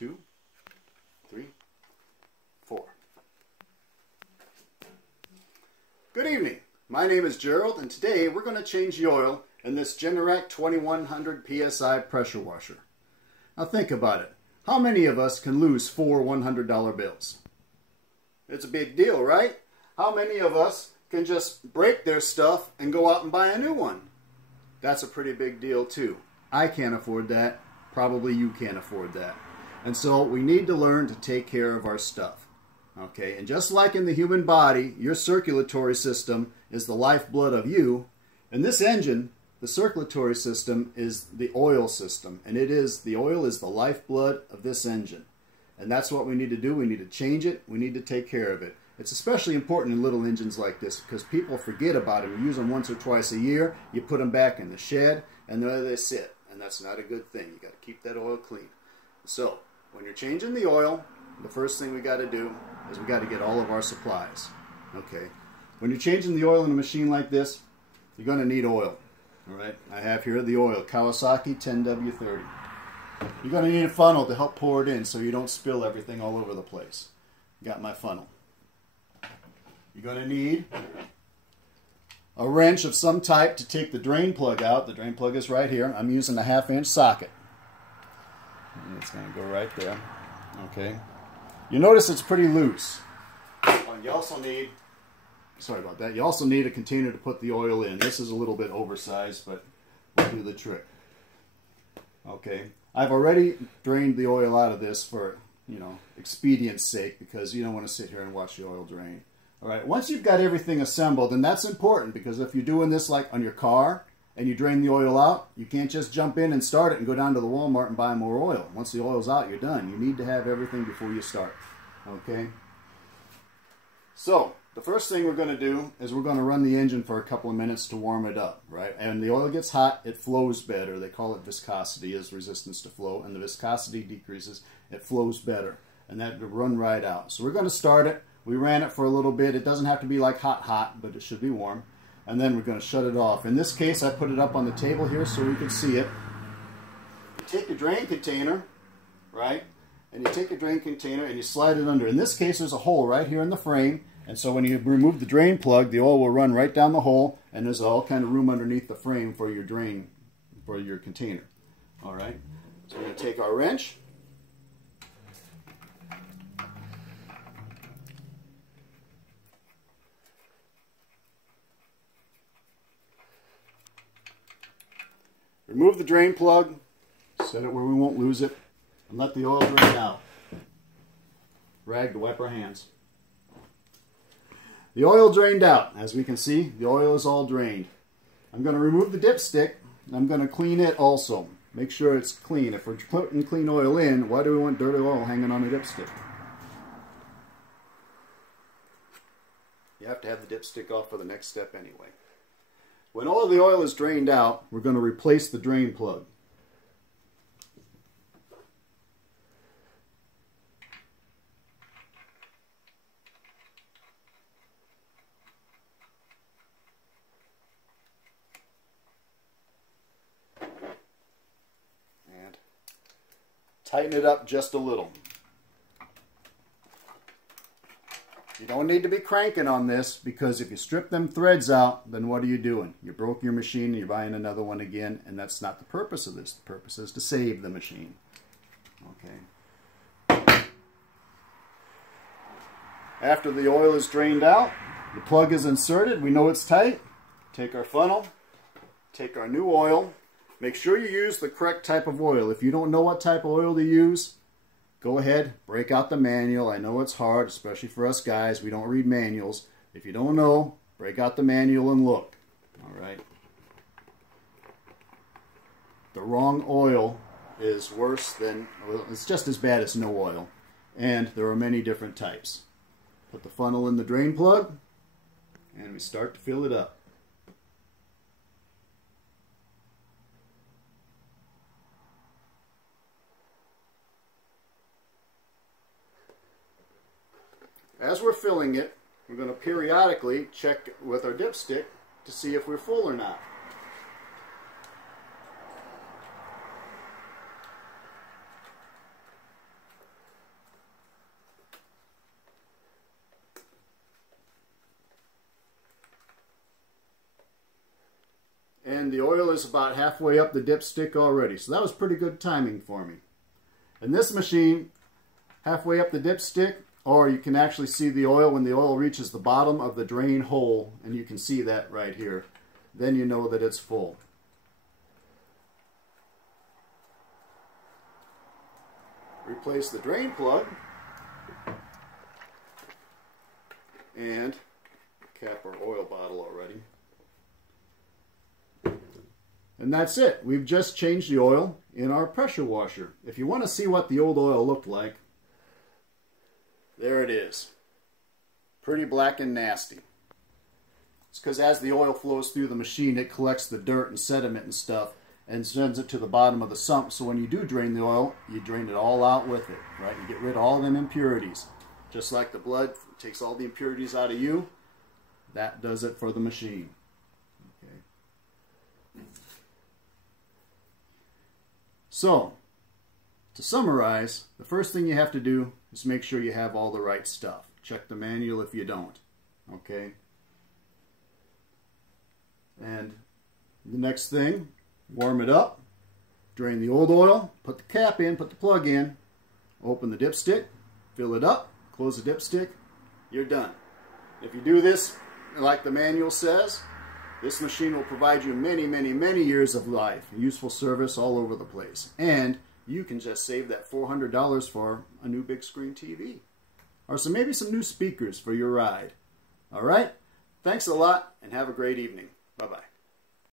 2, 3, 4. Good evening. My name is Gerald, and today we're going to change the oil in this Generac 2100 PSI pressure washer. Now think about it. How many of us can lose 4 $100 bills? It's a big deal, right? How many of us can just break their stuff and go out and buy a new one? That's a pretty big deal too. I can't afford that. Probably you can't afford that. And so we need to learn to take care of our stuff. Okay, and just like in the human body, your circulatory system is the lifeblood of you. In this engine, the circulatory system is the oil system, and the oil is the lifeblood of this engine. And that's what we need to do. We need to change it. We need to take care of it. It's especially important in little engines like this because people forget about them. You use them once or twice a year. You put them back in the shed, and there they sit. And that's not a good thing. You got to keep that oil clean. So when you're changing the oil, the first thing we got to do is we got to get all of our supplies. Okay. When you're changing the oil in a machine like this, you're going to need oil. All right. I have here the oil, Kawasaki 10W30. You're going to need a funnel to help pour it in so you don't spill everything all over the place. Got my funnel. You're going to need a wrench of some type to take the drain plug out. The drain plug is right here. I'm using a 1/2-inch socket. And it's going to go right there. Okay. You notice it's pretty loose. You also need, sorry about that, you also need a container to put the oil in. This is a little bit oversized, but we'll do the trick. Okay. I've already drained the oil out of this for, expedience sake, because you don't want to sit here and watch the oil drain. All right, once you've got everything assembled, and that's important because if you're doing this like on your car and you drain the oil out, you can't just jump in and start it and go down to the Walmart and buy more oil. Once the oil's out, you're done. You need to have everything before you start. Okay? So, the first thing we're going to do is we're going to run the engine for a couple of minutes to warm it up, right? And the oil gets hot, it flows better. They call it viscosity, is resistance to flow, and the viscosity decreases, it flows better. And that will run right out. So we're going to start it. We ran it for a little bit. It doesn't have to be like hot, but it should be warm. And then we're going to shut it off. In this case, I put it up on the table here so we can see it. You take a drain container, right? And you take a drain container and you slide it under. In this case, there's a hole right here in the frame. And so when you remove the drain plug, the oil will run right down the hole. And there's all kind of room underneath the frame for your drain, for your container. All right? So we're going to take our wrench. Remove the drain plug, set it where we won't lose it, and let the oil drain out. Rag to wipe our hands. The oil drained out. As we can see, the oil is all drained. I'm going to remove the dipstick, and I'm going to clean it also. Make sure it's clean. If we're putting clean oil in, why do we want dirty oil hanging on a dipstick? You have to have the dipstick off for the next step anyway. When all the oil is drained out, we're going to replace the drain plug. And tighten it up just a little. You don't need to be cranking on this because if you strip them threads out, then what are you doing? You broke your machine and you're buying another one again, and that's not the purpose of this. The purpose is to save the machine. Okay. After the oil is drained out, the plug is inserted. We know it's tight. Take our funnel, take our new oil. Make sure you use the correct type of oil. If you don't know what type of oil to use, go ahead, break out the manual. I know it's hard, especially for us guys. We don't read manuals. If you don't know, break out the manual and look. All right. The wrong oil is worse than, well, it's just as bad as no oil. And there are many different types. Put the funnel in the drain plug, and we start to fill it up. As we're filling it, we're going to periodically check with our dipstick to see if we're full or not. and the oil is about halfway up the dipstick already. So that was pretty good timing for me. In this machine, halfway up the dipstick, or you can actually see the oil when the oil reaches the bottom of the drain hole, and you can see that right here. Then you know that it's full. Replace the drain plug and cap our oil bottle already. And that's it. We've just changed the oil in our pressure washer. If you want to see what the old oil looked like, there it is. Pretty black and nasty. It's because as the oil flows through the machine, it collects the dirt and sediment and stuff and sends it to the bottom of the sump. So when you do drain the oil, you drain it all out with it, right? You get rid of all them impurities. Just like the blood takes all the impurities out of you, that does it for the machine. Okay. So, to summarize, the first thing you have to do is make sure you have all the right stuff. Check the manual if you don't. Okay? And the next thing, warm it up, drain the old oil, put the cap in, put the plug in, open the dipstick, fill it up, close the dipstick, you're done. If you do this like the manual says, this machine will provide you many, many, many years of life, useful service all over the place. And you can just save that $400 for a new big screen TV. Or maybe some new speakers for your ride. All right? Thanks a lot and have a great evening. Bye-bye.